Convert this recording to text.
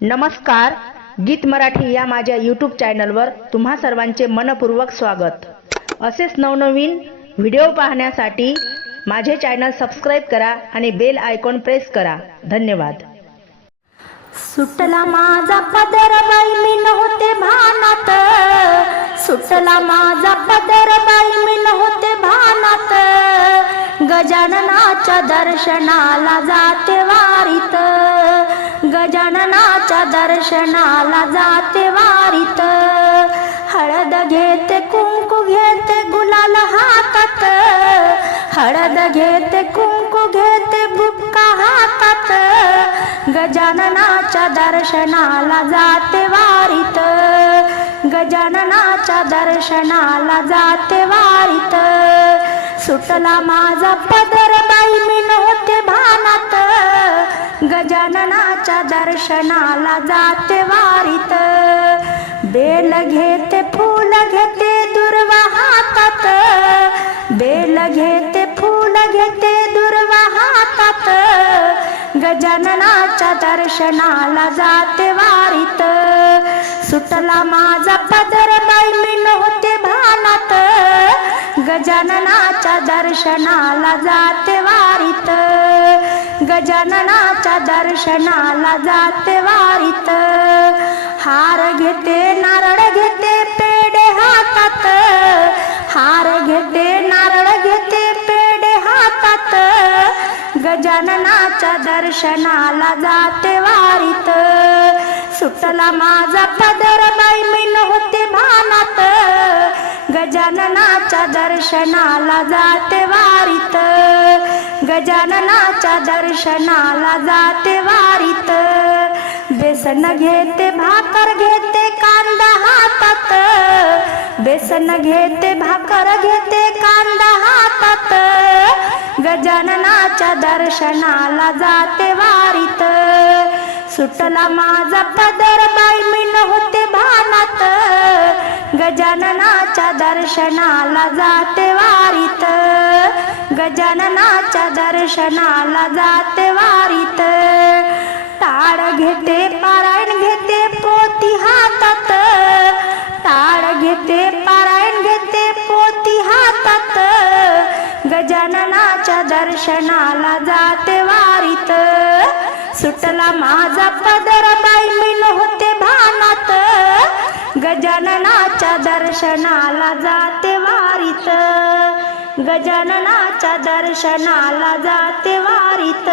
नमस्कार गीत मराठी या माझ्या यूट्यूब चॅनलवर तुम्हा सर्वांचे मनपूर्वक स्वागत. असेच नवनवीन व्हिडिओ पाहण्यासाठी माझे चॅनल सबस्क्राईब करा आणि बेल आयकॉन प्रेस करा. धन्यवाद. सुटला माझा पदर बाई मी नव्हते भानात. सुटला माझा पदर बाई मी नव्हते भानात. गजाननाच्या दर्शनाला जाते वा दर्शनाला जाते वारीत. हळद घेते कुंकू घेते गुलाल हातात. हळद घेते कुंकू घेते बुक्का हातात. गजाननाच्या दर्शनाला जाते वारीत. गजाननाच्या दर्शनाला जाते वारीत. सुटला माझा पदर बाई दर्शनाला जाते वारीत. बेल घेते फूल घेते दुर्वा हातात. बेल घेते फूल घेते दुर्वा हातात. गजाननाच्या दर्शनाला जाते वारीत. सुटला माझा पदर बाई मी नव्हते भानात. गजाननाच्या दर्शनाला जाते वारीत. गजाननाच्या दर्शनाला जाते वारीत. हार घेते नारळ घेते पेडे हातात. हार घेते नारळ घेते पेडे हातात. गजाननाच्या दर्शनाला जाते वारीत. सुटला माझा पदर बाई मी नव्हते भानात गजाननाच्या दर्शनाला जाते वारीत. गजाननाच्या दर्शनाला जाते वारीत. बेसन घेते भाकर घेते कांदा हातात. बेसन घेते भाकर घेते कांदा हातात. गजाननाच्या दर्शनाला जाते वारीत. सुटला माझा पदर बाई मी नव्हते भानात. गजाननाच्या दर्शनाला जाते वारीत. गजाननाच्या दर्शनाला जाते वारीत. टाळ घेते पारायण घेते पोती हातात. टाळ घेते पारायण घेते पोती हातात. गजाननाच्या दर्शनाला जाते वारीत. सुटला माझा पदर बाई होते नव्हते भानात. गजाननाच्या दर्शनाला जाते वारीत. गजाननाच्या दर्शनाला जाते वारीत.